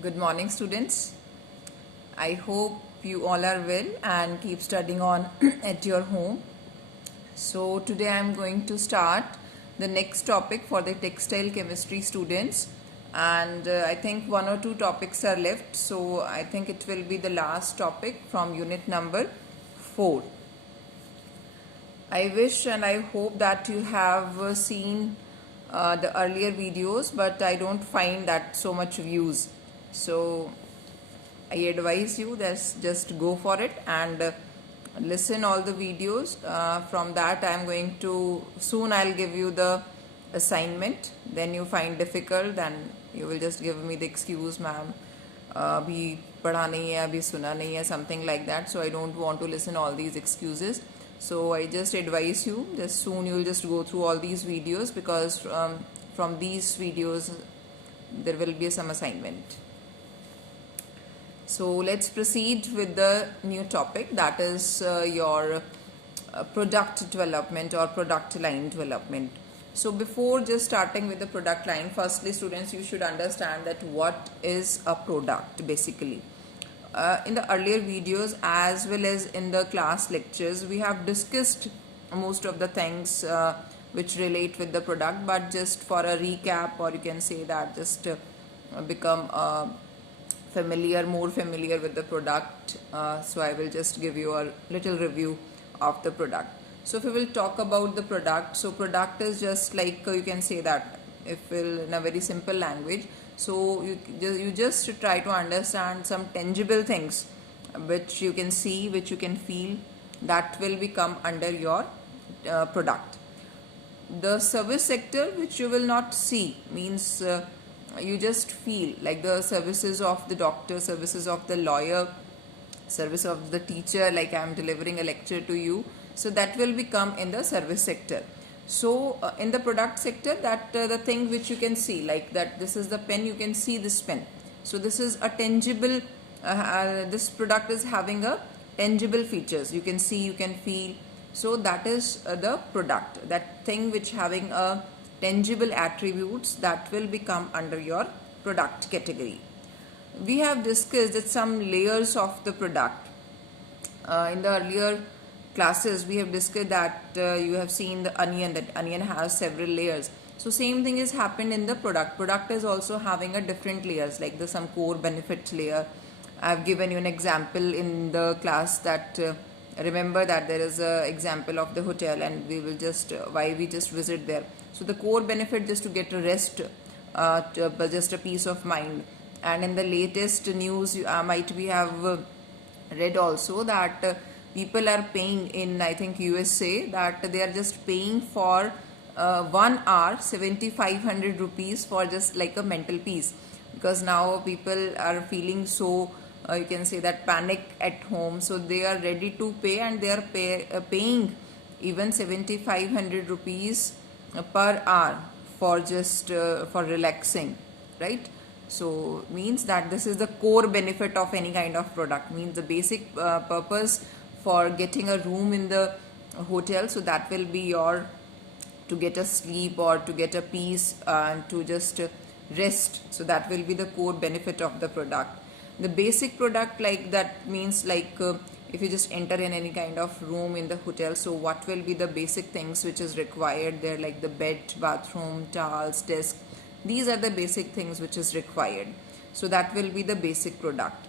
Good morning, students. I hope you all are well and keep studying on at your home. So, today I am going to start the next topic for the textile chemistry students, and I think one or two topics are left. So, I think it will be the last topic from unit number 4. I wish and I hope that you have seen the earlier videos, but I don't find that so much views. So I advise you that just go for it and listen all the videos. From that I am going to soon I'll give you the assignment. Then you find difficult, then you will just give me the excuse, ma'am, अभी पढ़ा नहीं है, अभी सुना नहीं है, something like that. So I don't want to listen all these excuses. So I just advise you, just soon you will just go through all these videos, because from these videos there will be some assignment. So let's proceed with the new topic, that is your product development or product line development. So before just starting with the product line, firstly students, you should understand that what is a product basically. In the earlier videos as well as in the class lectures, we have discussed most of the things which relate with the product, but just for a recap, or you can say that just become more familiar with the product. So I will just give you a little review of the product. So if we will talk about the product, so product is just like you can say that if we'll in a very simple language. So you just try to understand some tangible things which you can see, which you can feel, that will become under your product. The service sector, which you will not see, means you just feel, like the services of the doctor, services of the lawyer, service of the teacher, like I am delivering a lecture to you. So that will become in the service sector. So in the product sector, that the thing which you can see, like that this is the pen, you can see this pen. So this is a tangible, this product is having a tangible features. You can see, you can feel. So that is the product, that thing which having a tangible attributes, that will become under your product category. We have discussed that some layers of the product. In the earlier classes we have discussed that you have seen the onion, that onion has several layers. So same thing is happened in the product is also having a different layers, like the some core benefits layer. I have given you an example in the class that remember that there is a example of the hotel, and we will just why we just visit there. So the core benefit just to get a rest, just a peace of mind. And in the latest news, you might be have read also that people are paying in, I think, USA, that they are just paying for 1 hour 7,500 rupees for just like a mental peace, because now people are feeling so you can say that panic at home, so they are ready to pay, and they are paying even 7,500 rupees per hour for just for relaxing, right? So means that this is the core benefit of any kind of product, means the basic purpose for getting a room in the hotel, so that will be your to get a sleep or to get a peace and to just rest. So that will be the core benefit of the product. The basic product, like that means like if you just enter in any kind of room in the hotel, so what will be the basic things which is required there, like the bed, bathroom, towels, desk. These are the basic things which is required. So that will be the basic product.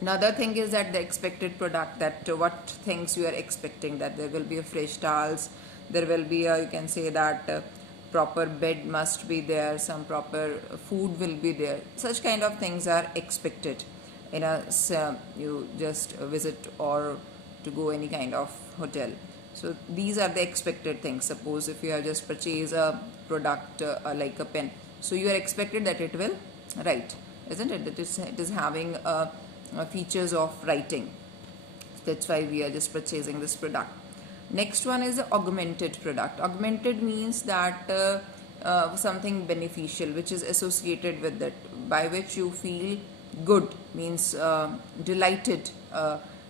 Another thing is that the expected product, that what things you are expecting, that there will be a fresh towels, there will be a, you can say that proper bed must be there, some proper food will be there. Such kind of things are expected in a you just visit or to go any kind of hotel. So these are the expected things. Suppose if you have just purchased a product like a pen, so you are expected that it will write, isn't it? That it is having features of writing. That's why we are just purchasing this product. Next one is the augmented product. Augmented means that something beneficial which is associated with it, by which you feel good, means delighted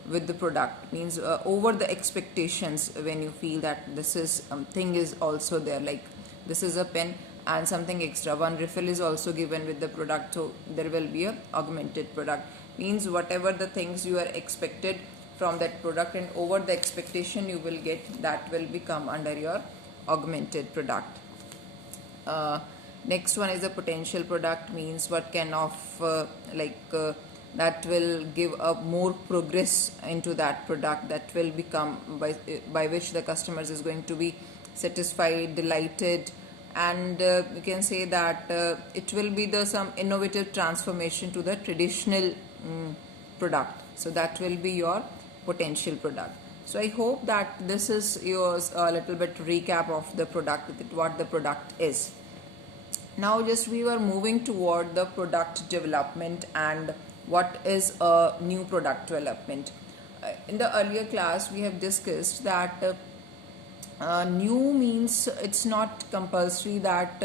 with the product, means over the expectations, when you feel that this is thing is also there, like this is a pen, and something extra. One refill is also given with the product, so there will be a augmented product. Means whatever the things you are expected from that product and over the expectation you will get, that will become under your augmented product. Next one is a potential product. Means what kind of that will give a more progress into that product, that will become by which the customers is going to be satisfied, delighted, and you can say that it will be the some innovative transformation to the traditional product. So that will be your potential product. So I hope that this is yours a little bit recap of the product, what the product is. Now just we were moving toward the product development and what is a new product development. In the earlier class we have discussed that new means it's not compulsory that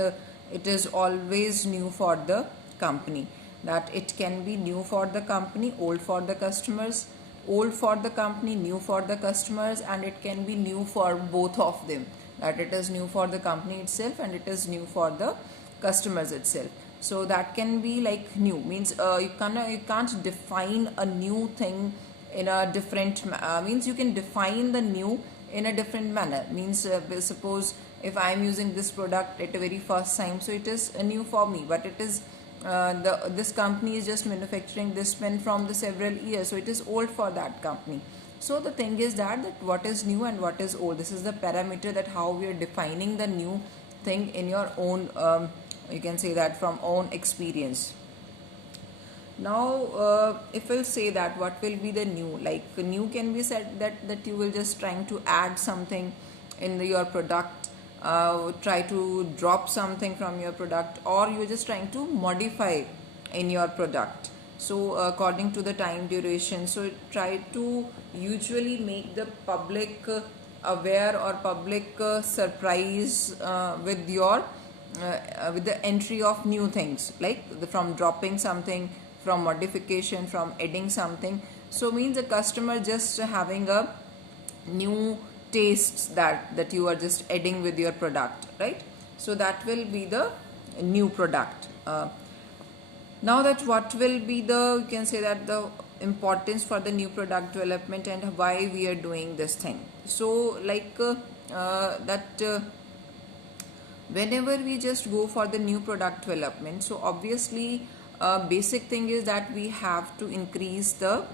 it is always new for the company, that it can be new for the company, old for the customers, old for the company, new for the customers, and it can be new for both of them, that it is new for the company itself and it is new for the customers itself. So that can be like new means you can't define a new thing in a different means you can define the new in a different manner. Means suppose if I am using this product at a very first time, so it is new for me, but it is this company is just manufacturing this pen from the several years, so it is old for that company. So the thing is that what is new and what is old, this is the parameter that how we are defining the new thing in your own you can say that from own experience. Now if we'll say that what will be the new, like new can be said that you will just trying to add something in your product, try to drop something from your product, or you're just trying to modify in your product. So according to the time duration, so try to usually make the public aware or public surprise with your with the entry of new things, like from dropping something, from modification, from adding something. So means the customer just having a new tastes that you are just adding with your product, right? So that will be the new product. Now that what will be the, you can say that the importance for the new product development and why we are doing this thing. So like whenever we just go for the new product development, so obviously basic thing is that we have to increase the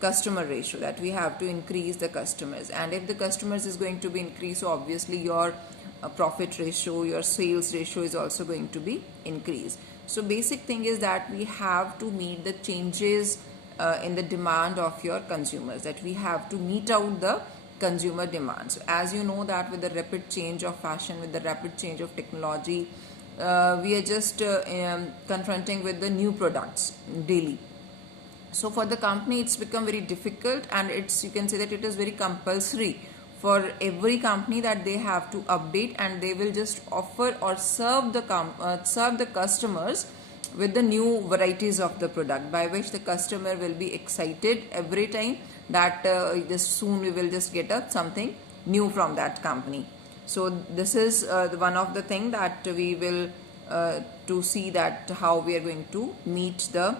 customer ratio, that we have to increase the customers, and if the customers is going to be increased, so obviously your profit ratio, your sales ratio is also going to be increased. So basic thing is that we have to meet the changes in the demand of your consumers, that we have to meet out the consumer demands. As you know that with the rapid change of fashion, with the rapid change of technology, we are just confronting with the new products daily. So for the company it's become very difficult, and it's, you can say that it is very compulsory for every company that they have to update, and they will just offer or serve the customers with the new varieties of the product, by which the customer will be excited every time that just soon we will just get something new from that company. So this is one of the thing that we will to see that how we are going to meet the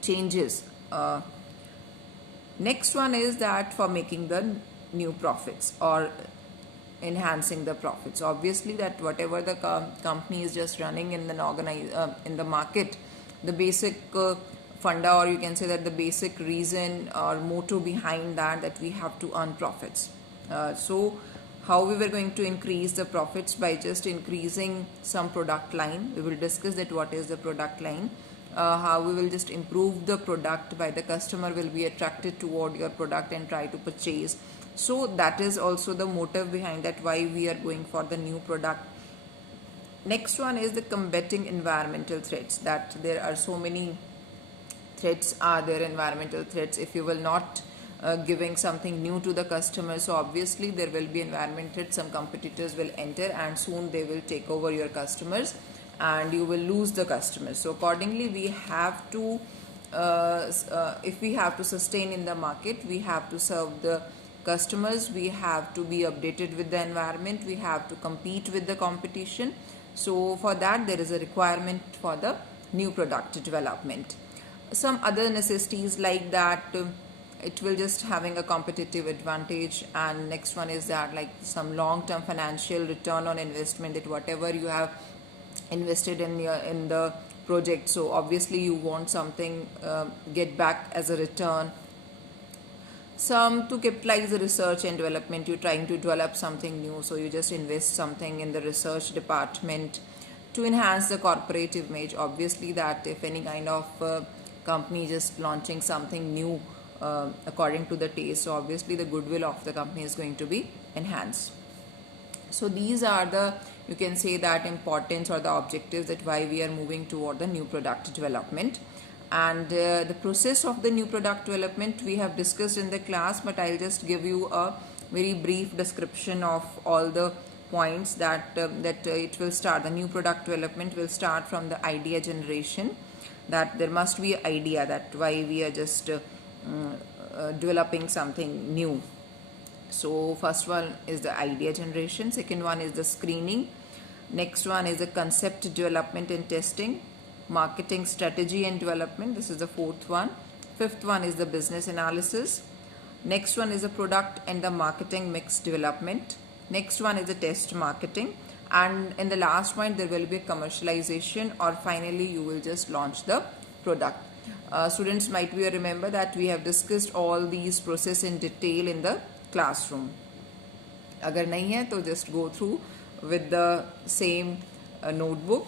changes. Next one is that for making the new profits or enhancing the profits. Obviously that whatever the company is just running in the market, the basic funda, or you can say that the basic reason or motto behind that we have to earn profits. So how we were going to increase the profits? By just increasing some product line. We will discuss that what is the product line, how we will just improve the product, by the customer will be attracted toward your product and try to purchase. So that is also the motive behind that, why we are going for the new product. Next one is the combating environmental threats, that there are so many threats are there, environmental threats. If you will not giving something new to the customer, so obviously there will be environmental threats, some competitors will enter and soon they will take over your customers and you will lose the customers. So accordingly we have to if we have to sustain in the market, we have to serve the customers, we have to be updated with the environment, we have to compete with the competition. So for that there is a requirement for the new product development. Some other necessities like that, it will just having a competitive advantage, and next one is that like some long term financial return on investment, that whatever you have invested in the project, so obviously you want something get back as a return. Some to capitalize the research and development, you're trying to develop something new, so you just invest something in the research department. To enhance the corporate image, obviously that if any kind of company just launching something new according to the taste, so obviously the goodwill of the company is going to be enhanced. So these are the, you can say that, importance or the objectives that why we are moving toward the new product development. And the process of the new product development we have discussed in the class, but I'll just give you a very brief description of all the points that it will start. The new product development will start from the idea generation, that there must be an idea, that why we are just developing something new. So first one is the idea generation, second one is the screening, next one is the concept development and testing, marketing strategy and development, this is the fourth one, fifth one is the business analysis, next one is the product and the marketing mix development, next one is the test marketing, and in the last point there will be commercialization, or finally you will just launch the product. Students might be remember that we have discussed all these process in detail in the classroom. अगर नहीं है तो just go through with the same notebook,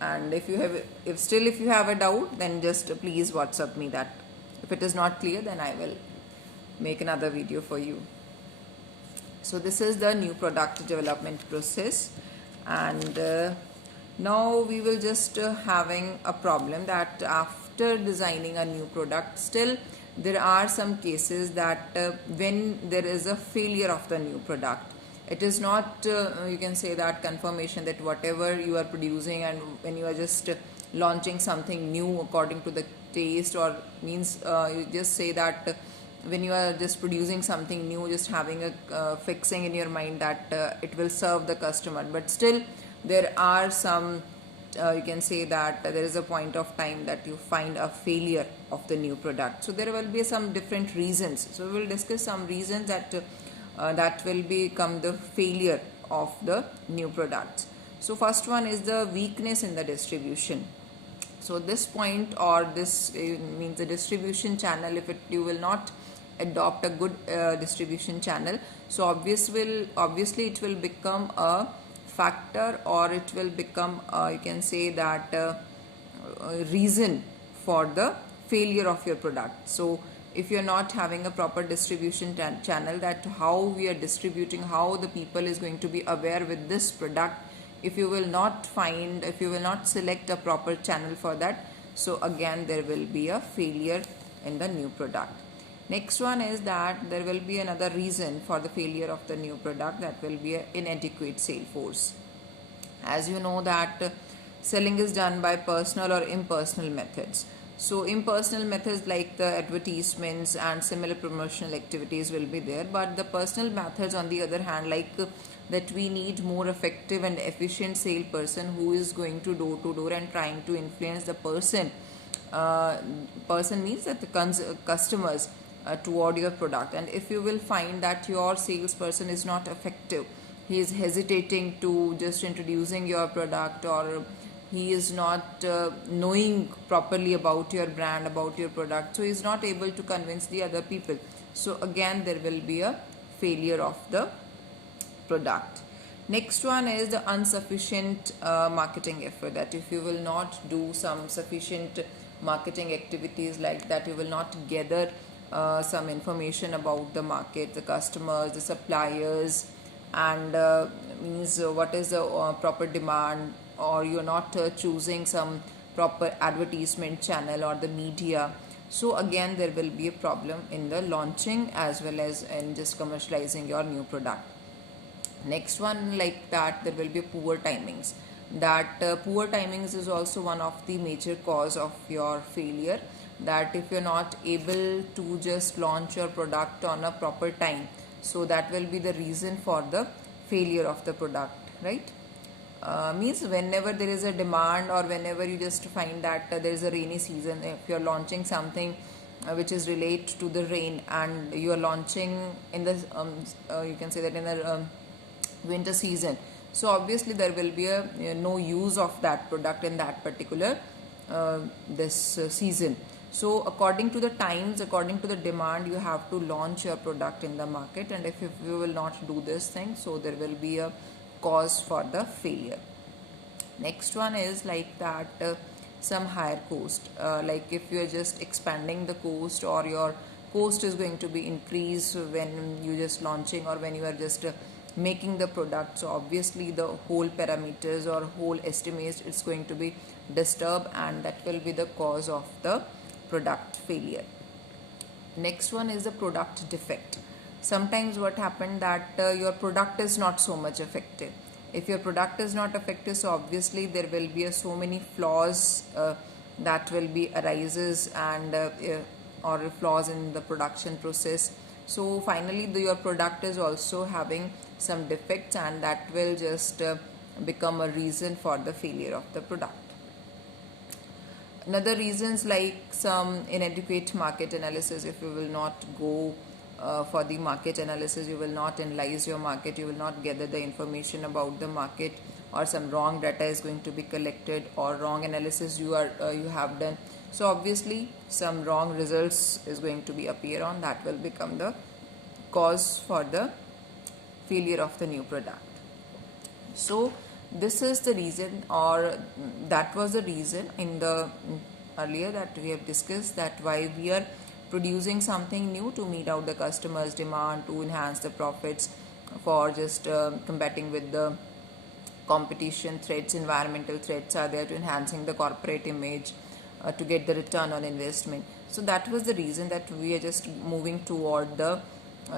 and if you have a doubt, then just please WhatsApp me that. If it is not clear, then I will make another video for you. So this is the new product development process, and now we will just having a problem that after designing a new product, still there are some cases that when there is a failure of the new product, it is not you can say that confirmation that whatever you are producing, and when you are just launching something new according to the taste, or means you just say that when you are just producing something new, just having a fixing in your mind that it will serve the customer, but still there are some you can say that there is a point of time that you find a failure of the new product. So there will be some different reasons, so we will discuss some reasons that that will become the failure of the new product. So first one is the weakness in the distribution. So this point, or this means the distribution channel, if you will not adopt a good distribution channel, so obviously it will become a factor, or it will become you can say that reason for the failure of your product. So if you're not having a proper distribution channel, that how we are distributing, how the people is going to be aware with this product, if you will not select a proper channel for that, so again there will be a failure in the new product. Next one is that there will be another reason for the failure of the new product, that will be an inadequate sales force. As you know that selling is done by personal or impersonal methods. So impersonal methods like the advertisements and similar promotional activities will be there, but the personal methods on the other hand, like that we need more effective and efficient salesperson who is going to door and trying to influence the person means that the customers toward your product. And if you will find that your salesperson is not effective, he is hesitating to just introducing your product, or he is not knowing properly about your brand, about your product, so he is not able to convince the other people, so again there will be a failure of the product. Next one is the insufficient marketing effort, that if you will not do some sufficient marketing activities like that, you will not gather some information about the market, the customers, the suppliers, and means what is the proper demand, or you're not choosing some proper advertisement channel or the media, so again there will be a problem in the launching as well as in just commercializing your new product. Next one like that, there will be poor timings, that poor timings is also one of the major cause of your failure, that if you're not able to just launch your product on a proper time, so that will be the reason for the failure of the product, right? means whenever there is a demand, or whenever you just find that there is a rainy season, if you are launching something which is related to the rain, and you are launching in the you can say that in the winter season, so obviously there will be a no use of that product in that particular this season. So according to the times, according to the demand, you have to launch your product in the market, and if you will not do this thing, so there will be a cause for the failure. Next one is like that some higher cost, like if you are just expanding the cost, or your cost is going to be increased when you just launching, or when you are just making the product, so obviously the whole parameters or whole estimates, it's going to be disturbed, and that will be the cause of the product failure. Next one is the product defect. Sometimes what happened that your product is not so much effective. If your product is not effective, so obviously there will be so many flaws that will be arises, and or flaws in the production process. So finally your product is also having some defects, and that will just become a reason for the failure of the product. Another reasons like some inadequate market analysis. If you will not go for the market analysis, you will not analyze your market, you will not gather the information about the market, or some wrong data is going to be collected, or wrong analysis you have done, so obviously some wrong results is going to be appear on, that will become the cause for the failure of the new product. So this is the reason, or that was the reason in the earlier that we have discussed, that why we are producing something new to meet out the customers' demand, to enhance the profits, for just combating with the competition threats, environmental threats are there, to enhancing the corporate image, to get the return on investment. So that was the reason that we are just moving toward the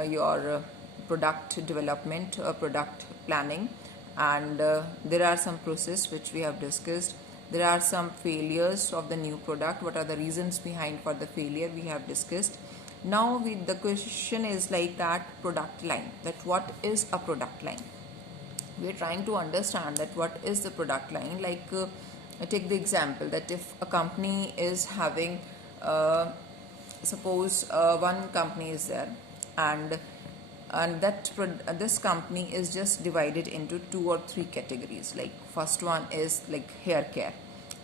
your product development, product planning, and there are some process which we have discussed. There are some failures of the new product. What are the reasons behind for the failure we have discussed. Now the question is like that product line, that what is a product line. We are trying to understand that what is the product line. Like take the example that if a company is having suppose one company is there, and that this company is just divided into 2 or 3 categories. Like first one is like hair care,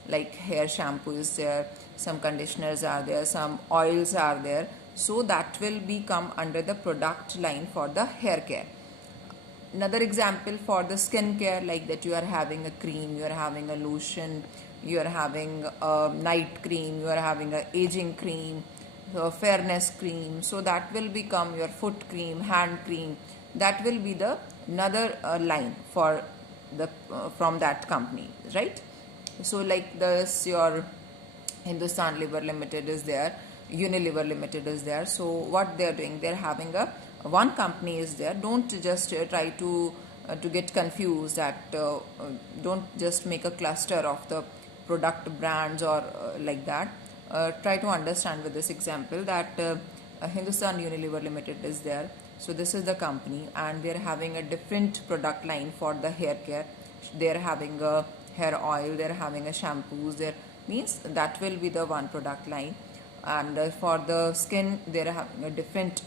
like hair shampoo is there, some conditioners are there, some oils are there, so that will become under the product line for the hair care. Another example for the skin care, like that you are having a cream, you are having a lotion, you are having a night cream, you are having a aging cream, fairness cream, so that will become your foot cream, hand cream, that will be the another line for the from that company, right? So like this your Hindustan Liver Limited is there, Unilever Limited is there. So what they are doing, they are having a one company is there. Don't just try to get confused, that don't just make a cluster of the product brands or like that. Try to understand with this example that Hindustan Unilever Limited is there. So this is the company, and they are having a different product line for the hair care. They are having a hair oil, they are having a shampoos, there means that will be the one product line. And for the skin, they are having a different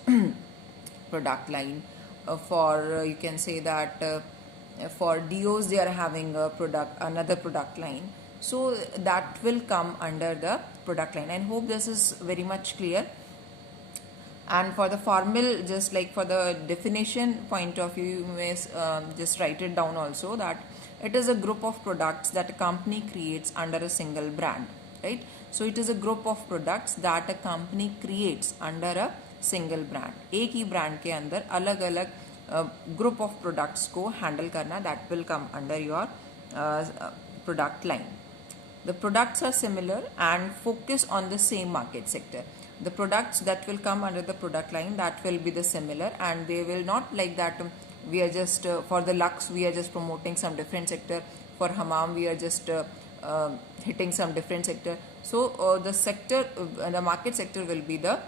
product line. For you can say that for deos, they are having a another product line. So that will come under the product line. I hope this is very much clear. And for the formal, just like for the definition point of view, you may just write it down also, that it is a group of products that a company creates under a single brand, right? So it is a group of products that a company creates under a single brand. एक ही brand के अंदर अलग अलग group of products को handle करना, that will come under your product line. The products are similar and focus on the same market sector. The products that will come under the product line, that will be the similar, and they will not like that we are just for the Lux we are just promoting some different sector, for Hamam we are just hitting some different sector. So the sector, the market sector will be the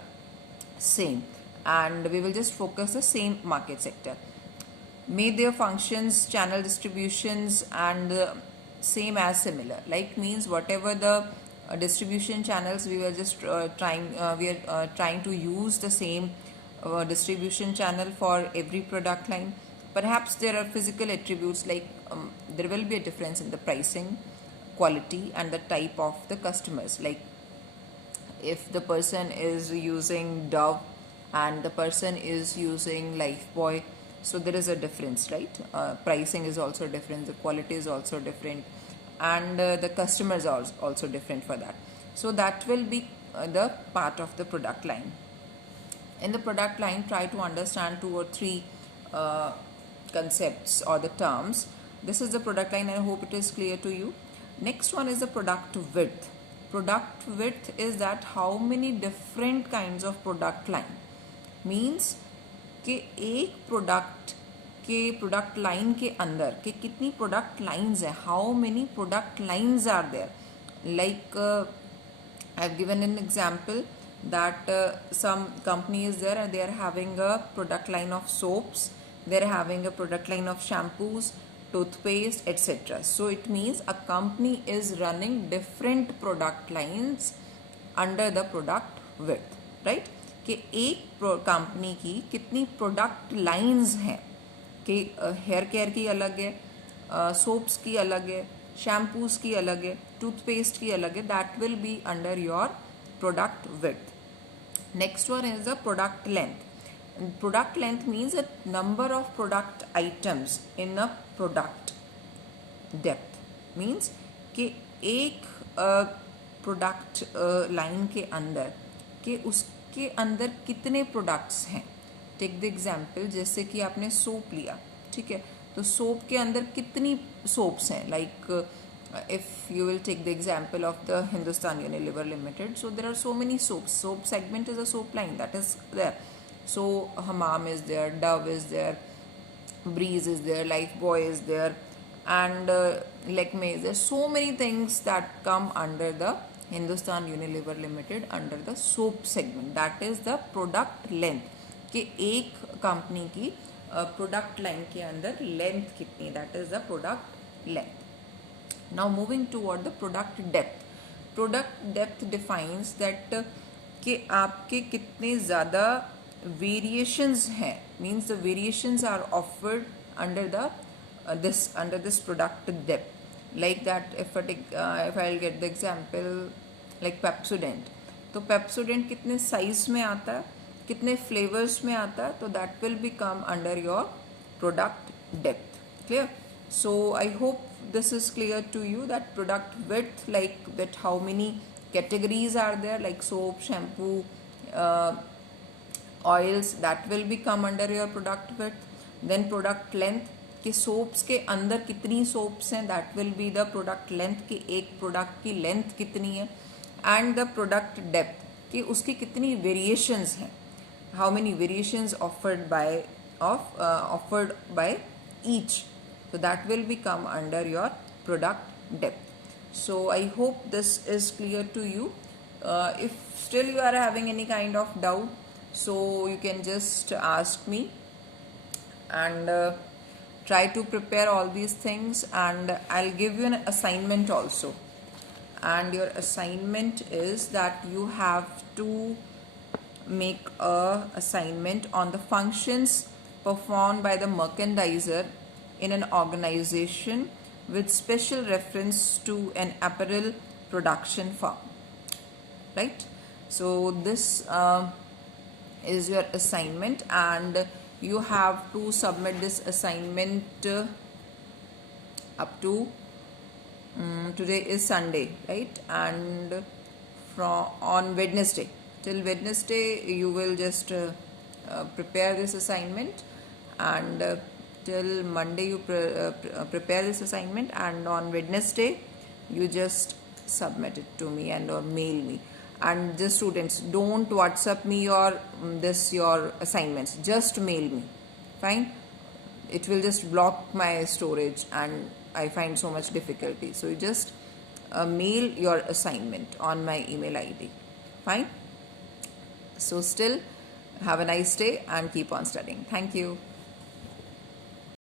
same, and we will just focus the same market sector. May their functions, channel distributions, and same as similar. Like means whatever the distribution channels we were just we are trying to use the same distribution channel for every product line. Perhaps there are physical attributes like there will be a difference in the pricing, quality, and the type of the customers. Like if the person is using Dove and the person is using Lifebuoy, so there is a difference, right? Pricing is also different, the quality is also different, and the customers are also different for that. So that will be the part of the product line. In the product line, try to understand 2 or 3 concepts or the terms. This is the product line, and I hope it is clear to you. Next one is the product width. Product width is that how many different kinds of product line, means कि एक product line के अंदर के कितनी product lines है, how many product lines are there. Like I have given an example that some company is there and they are having a product line of soaps, they are having a product line of shampoos, toothpaste, etc. So it means a company is running different product lines under the product width, right? कि एक company की कितनी product lines हैं, कि hair care की अलग है, soaps की अलग है, शैम्पूज की अलग है, टूथपेस्ट की अलग है. That will be under your product width. Next one is the product length. Product length means a number of product items in a product. Depth means कि एक प्रोडक्ट लाइन के अंदर कि उसके अंदर कितने प्रोडक्ट्स हैं. टेक द एग्जाम्पल, जैसे कि आपने सोप लिया, ठीक है, तो सोप के अंदर कितनी सोप्स हैं. Like if you will take the example of the Hindustan Unilever Limited, so there are so many soaps. Soap segment is a soap line that is there. So Hamam is there, Dove is there, Breeze is there, Lifebuoy is there, and Lakme is there. So many things that come under the Hindustan Unilever Limited under the soap segment. That is the product length, कि एक company की product line के अंदर length कितनी, that is the product length. Now moving toward the product depth. Product depth defines that कि आपके कितने ज़्यादा variations हैं, means the variations are offered under the under this product depth. Like that, if I'll get the example like Pepsodent, तो Pepsodent कितने size में आता है, कितने flavors में आता है, तो that will become under your product depth. Clear? So I hope this is clear to you, that product width, like that how many categories are there, like soap, shampoo, oils, that will become under your product width. Then product length, कि soaps के अंदर कितनी soaps हैं, that will be the product length, कि एक product की length कितनी है. And the product depth, कि उसकी कितनी variations हैं, how many variations offered by each. So that will become under your product depth. So I hope this is clear to you. If still you are having any kind of doubt, so you can just ask me, and try to prepare all these things, and I'll give you an assignment also. And your assignment is that you have to make a assignment on the functions performed by the merchandiser in an organization with special reference to an apparel production firm, right? So this is your assignment, and you have to submit this assignment up to today is Sunday, right? And on Wednesday, till Wednesday you will just prepare this assignment, and till Monday you prepare this assignment, and on Wednesday you just submit it to me and or mail me. And the students, don't WhatsApp me your assignments, just mail me. Fine? It will just block my storage and I find so much difficulty. So you just mail your assignment on my email ID. Fine? So still have a nice day and keep on studying. Thank you.